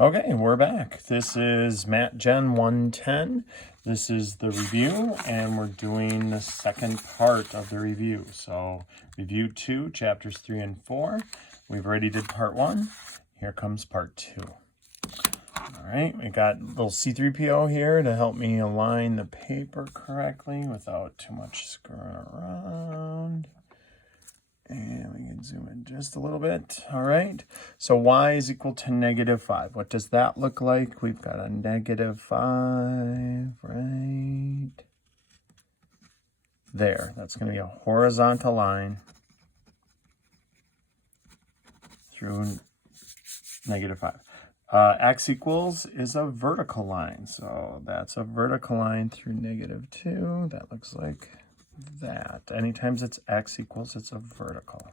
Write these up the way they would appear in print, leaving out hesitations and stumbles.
Okay, we're back. This is Matgen110. This is the review, and we're doing the second part of the review. So, review 2, chapters 3 and 4. We've already did part 1. Here comes part 2. All right, we got a little C3PO here to help me align the paper correctly without too much screwing around. And we can zoom in just a little bit. All right. So y is equal to -5. What does that look like? We've got a -5 right there. That's going to be a horizontal line through -5. X equals is a vertical line. So that's a vertical line through -2. That looks like that. Anytime it's x equals, it's a vertical.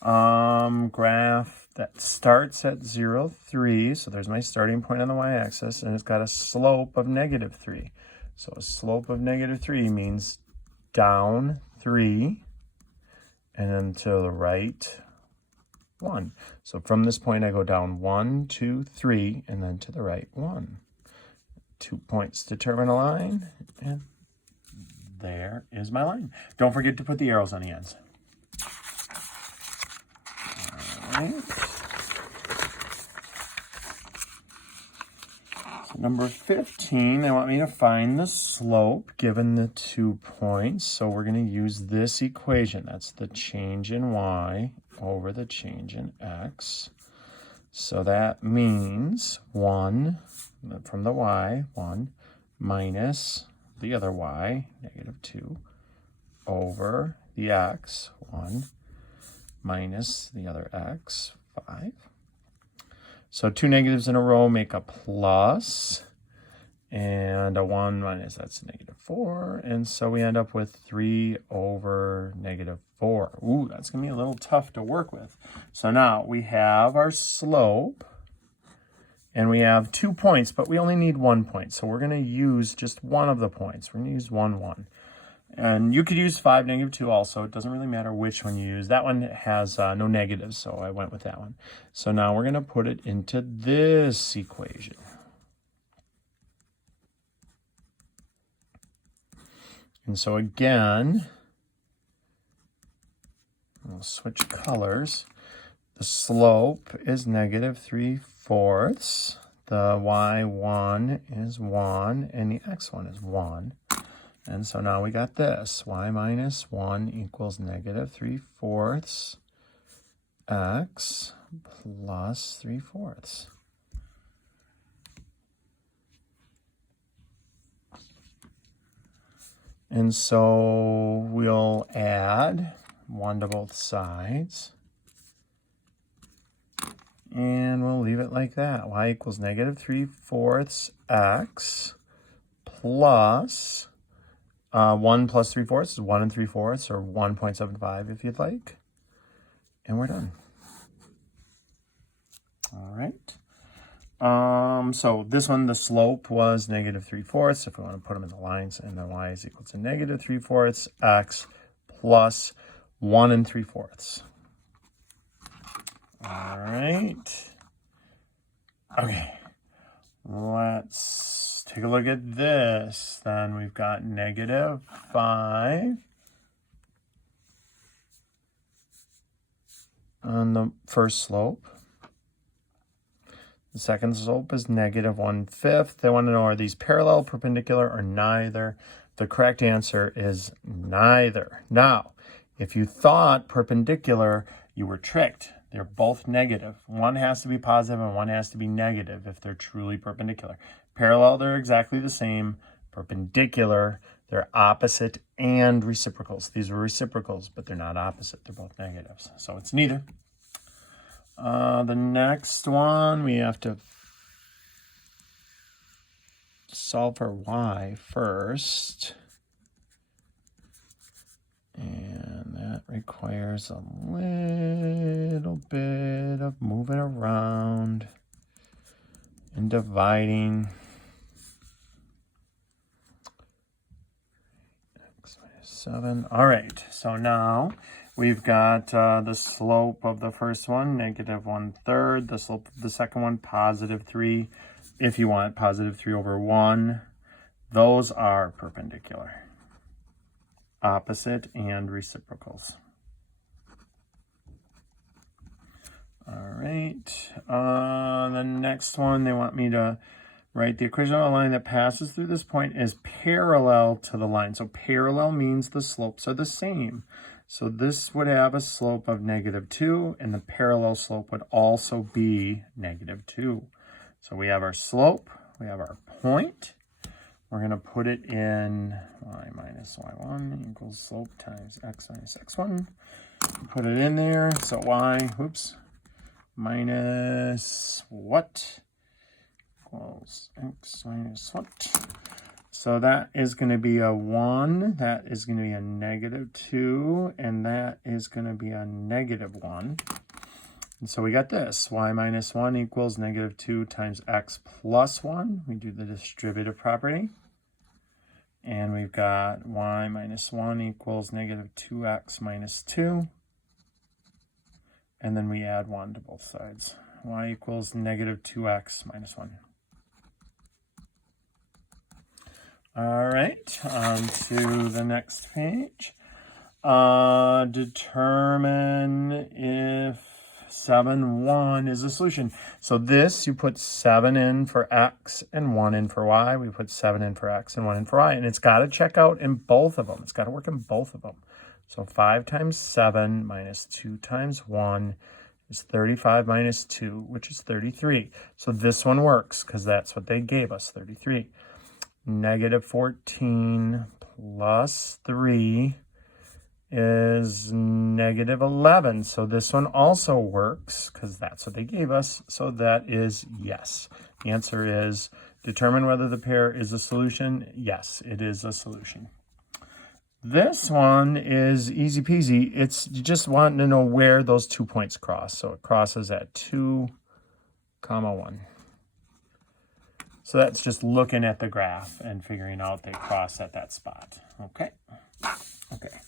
Graph that starts at 0, 3. So there's my starting point on the y-axis, and it's got a slope of -3. So a slope of -3 means down 3, and then to the right 1. So from this point, I go down 1, 2, 3, and then to the right 1. 2 points determine a line, and there is my line. Don't forget to put the arrows on the ends. All right. So number 15, they want me to find the slope given the 2 points. So we're going to use this equation. That's the change in y over the change in x. So that means 1 from the y, 1 minus the other y, -2, over the x, 1, minus the other x, 5. So 2 negatives in a row make a plus, and a 1 minus, that's -4, and so we end up with 3 over -4. Ooh, that's going to be a little tough to work with. So now we have our slope, and we have 2 points, but we only need 1 point. So we're going to use just one of the points. We're going to use 1, 1. And you could use 5, -2 also. It doesn't really matter which one you use. That one has no negatives, so I went with that one. So now we're going to put it into this equation. And so again, we'll switch colors. The slope is -3/4. The y1 is 1, and the x1 is 1. And so now we got this. Y minus 1 equals -3/4 x plus 3/4. And so we'll add 1 to both sides. And we'll leave it like that. Y equals -3/4 x plus 1 plus 3/4 is 1 3/4, or 1.75 if you'd like. And we're done. All right. So this one, the slope was -3/4. If we want to put them in the lines, and then y is equal to -3/4 x plus 1 3/4. All right. Okay. Let's take a look at this. Then we've got -5 on the first slope. The second slope is -1/5. They want to know, are these parallel, perpendicular, or neither? The correct answer is neither. Now, if you thought perpendicular, you were tricked. They're both negative. One has to be positive and one has to be negative if they're truly perpendicular. Parallel, they're exactly the same. Perpendicular, they're opposite and reciprocals. These were reciprocals, but they're not opposite. They're both negatives. So it's neither. The next one, we have to solve for y first. And that requires a little bit of moving around and dividing. X minus 7. All right, so now We've got the slope of the first one, -1/3. The slope of the second one, +3. If you want +3 over 1, those are perpendicular, opposite, and reciprocals. All right, the next one, they want me to write the equation of a line that passes through this point is parallel to the line. So parallel means the slopes are the same. So this would have a slope of -2, and the parallel slope would also be -2. So we have our slope, we have our point. We're going to put it in y minus y1 equals slope times x minus x1. Put it in there. So y, minus what? Equals x minus what? So that is going to be a 1, that is going to be a -2, and that is going to be a -1. And so we got this, y minus 1 equals -2 times x plus 1. We do the distributive property. And we've got y minus 1 equals -2x minus 2. And then we add 1 to both sides. Y equals -2x minus 1. All right, on to the next page. Determine if 7, 1 is a solution. So this, you put 7 in for x and 1 in for y. We put 7 in for x and 1 in for y. And it's got to check out in both of them. It's got to work in both of them. So 5 times 7 minus 2 times 1 is 35 minus 2, which is 33. So this one works because that's what they gave us, 33. -14 plus 3 is -11. So this one also works because that's what they gave us. So that is yes. The answer is determine whether the pair is a solution. Yes, it is a solution. This one is easy peasy. It's just wanting to know where those 2 points cross. So it crosses at 2, 1. So that's just looking at the graph and figuring out they cross at that spot. Okay. Okay.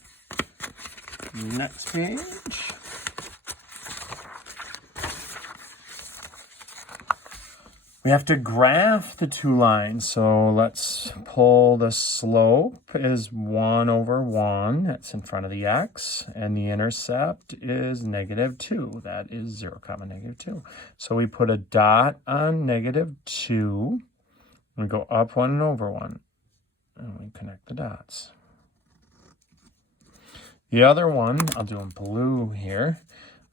Next page. We have to graph the 2 lines. So let's pull the slope is 1 over 1. That's in front of the x. And the intercept is -2. That is 0, -2. So we put a dot on -2. We go up 1 and over 1. And we connect the dots. The other one, I'll do in blue here.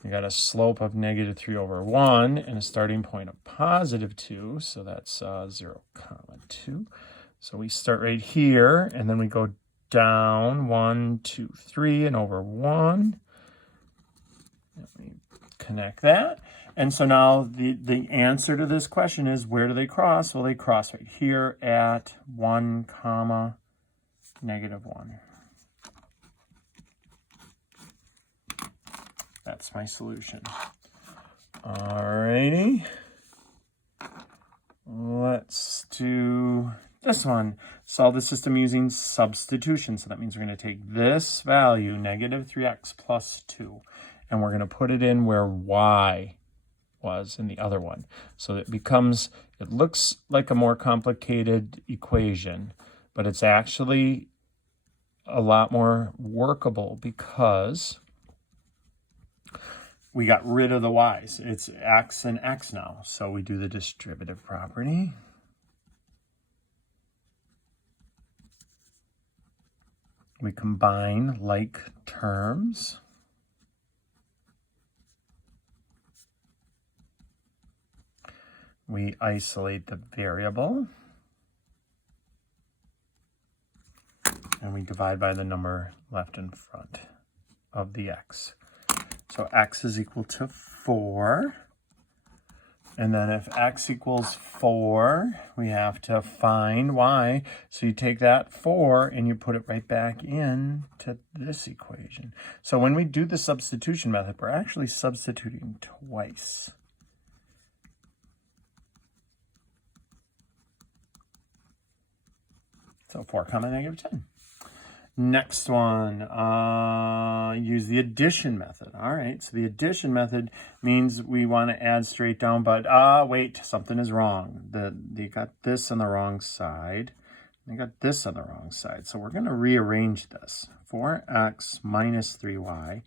We got a slope of -3 over 1 and a starting point of +2. So that's 0, 2. So we start right here, and then we go down 1, 2, 3, and over 1. And we connect that. And so now the answer to this question is, where do they cross? Well, they cross right here at 1, -1. That's my solution. Alrighty. Let's do this one. Solve the system using substitution. So that means we're going to take this value, -3x plus 2, and we're going to put it in where y was in the other one. So it becomes, it looks like a more complicated equation, but it's actually a lot more workable because we got rid of the y's. It's x and x now. So we do the distributive property. We combine like terms. We isolate the variable. And we divide by the number left in front of the x. So x is equal to 4. And then if x equals 4, we have to find y. So you take that 4 and you put it right back in to this equation. So when we do the substitution method, we're actually substituting twice. So 4, -10. Next one, use the addition method. All right, so the addition method means we want to add straight down, but wait, something is wrong. You got this on the wrong side. You got this on the wrong side. So we're going to rearrange this. 4x minus 3y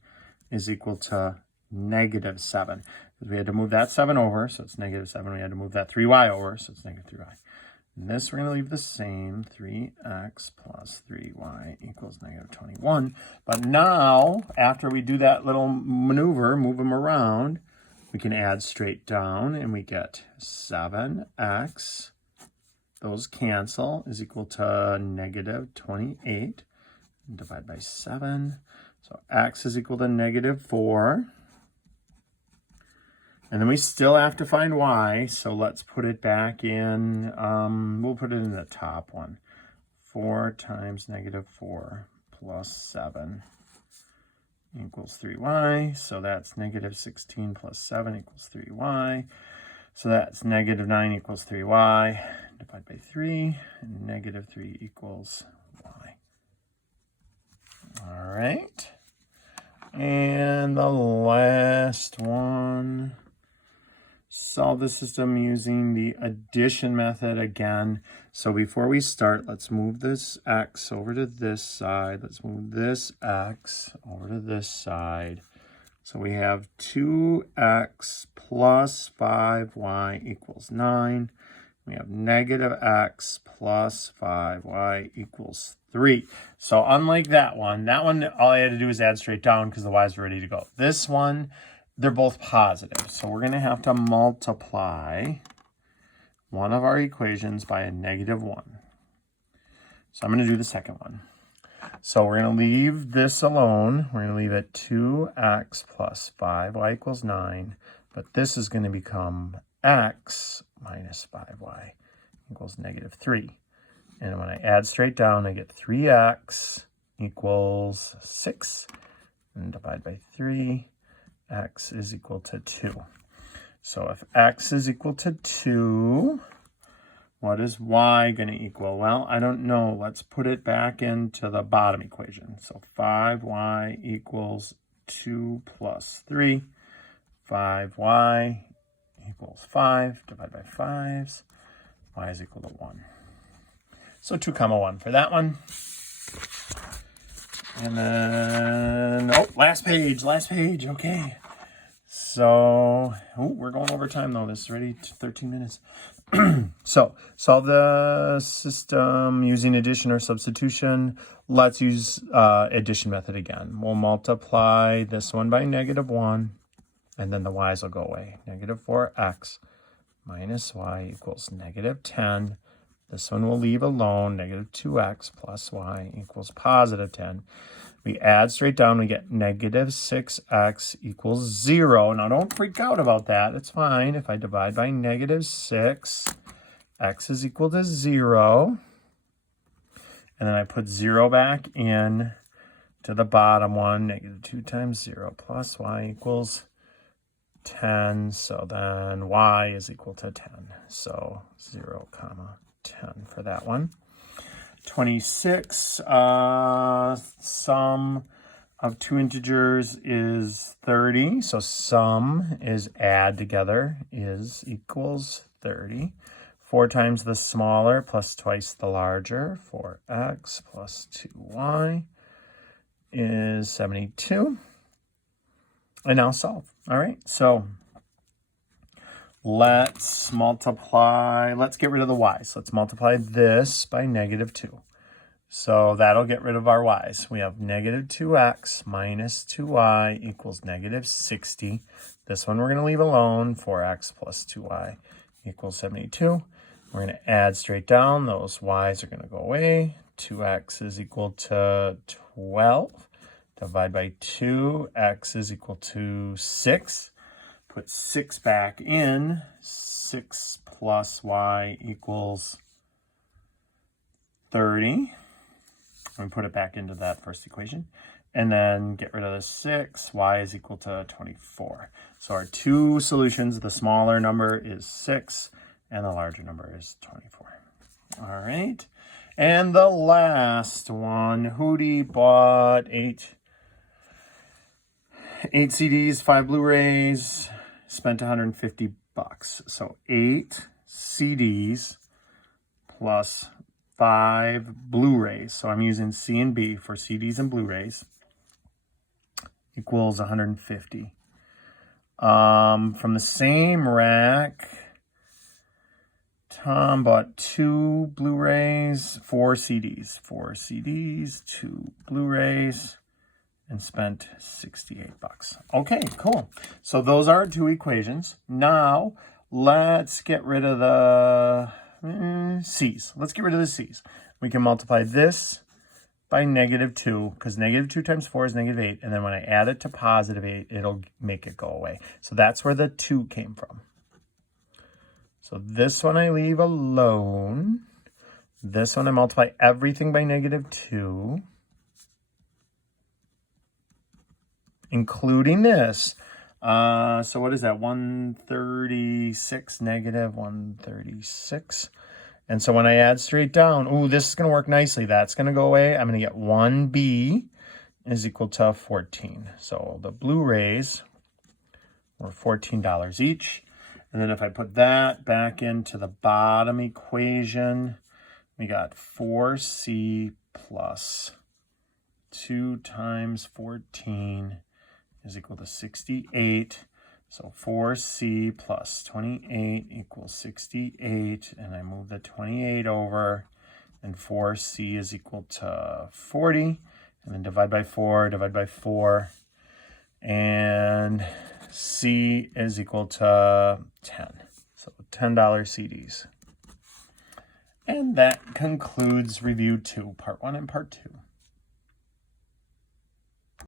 is equal to negative 7. Because we had to move that 7 over, so it's negative 7. We had to move that 3y over, so it's negative 3y. And this we're going to leave the same, 3x plus 3y equals negative 21. But now, after we do that little maneuver, move them around, we can add straight down, and we get 7x, those cancel, is equal to negative 28. And divide by 7. So x is equal to negative 4. And then we still have to find y, so let's put it back in, we'll put it in the top one. 4 times negative 4 plus 7 equals 3y, so that's negative 16 plus 7 equals 3y. So that's negative 9 equals 3y, divide by 3, and negative 3 equals y. All right, and the last one. Solve the system using the addition method again. So before we start, let's move this x over to this side. Let's move this x over to this side. So we have 2x plus 5y equals 9. We have negative x plus 5y equals 3. So unlike that one all I had to do is add straight down because the y's were ready to go. This one, they're both positive. So we're going to have to multiply one of our equations by a negative 1. So I'm going to do the second one. So we're going to leave this alone. We're going to leave it 2x plus 5y equals 9. But this is going to become x minus 5y equals negative 3. And when I add straight down, I get 3x equals 6. And divide by 3. X is equal to 2. So if x is equal to 2, what is y going to equal? Well, I don't know. Let's put it back into the bottom equation. So 5y equals 2 plus 3. 5y equals 5. Divide by 5s. Y is equal to 1. So 2 comma 1 for that one. And then, last page, okay. So, we're going over time though. This is already 13 minutes. So, solve the system using addition or substitution. Let's use addition method again. We'll multiply this one by negative 1, and then the y's will go away. Negative 4x minus y equals negative 10. This one we'll leave alone. Negative 2x plus y equals positive 10. We add straight down. We get negative 6x equals 0. Now, don't freak out about that. It's fine. If I divide by negative 6, x is equal to 0. And then I put 0 back in to the bottom one. Negative 2 times 0 plus y equals 10. So then y is equal to 10. So 0 comma 10 for that one. 26, sum of two integers is 30. So sum is add together is equals 30. 4 times the smaller plus twice the larger. 4x plus 2y is 72. And now solve. All right, so let's multiply, let's get rid of the y's. Let's multiply this by negative 2. So that'll get rid of our y's. We have negative 2x minus 2y equals negative 60. This one we're going to leave alone. 4x plus 2y equals 72. We're going to add straight down. Those y's are going to go away. 2x is equal to 12. Divide by 2. X is equal to 6. Put 6 back in. 6 plus y equals 30. And put it back into that first equation. And then get rid of the 6. Y is equal to 24. So our two solutions, the smaller number is 6 and the larger number is 24. All right. And the last one, Hootie bought eight CDs, 5 Blu-rays, spent $150. So 8 CDs plus 5 Blu-rays. So I'm using C and B for CDs and Blu-rays equals 150. From the same rack, Tom bought 2 Blu-rays, 4 CDs. 4 CDs, 2 Blu-rays, and spent $68. Okay, cool. So those are our 2 equations. Now, let's get rid of the C's. Let's get rid of the C's. We can multiply this by -2, because -2 times 4 is -8. And then when I add it to +8, it'll make it go away. So that's where the 2 came from. So this one I leave alone. This one I multiply everything by -2. Including this. So what is that? 136, -136. And so when I add straight down, ooh, this is going to work nicely. That's going to go away. I'm going to get 1B is equal to 14. So the Blu-rays were $14 each. And then if I put that back into the bottom equation, we got 4C plus 2 times 14 is equal to 68. So 4C plus 28 equals 68. And I move the 28 over. And 4C is equal to 40. And then divide by 4, divide by 4. And C is equal to 10. So $10 CDs. And that concludes review 2, part 1 and part 2.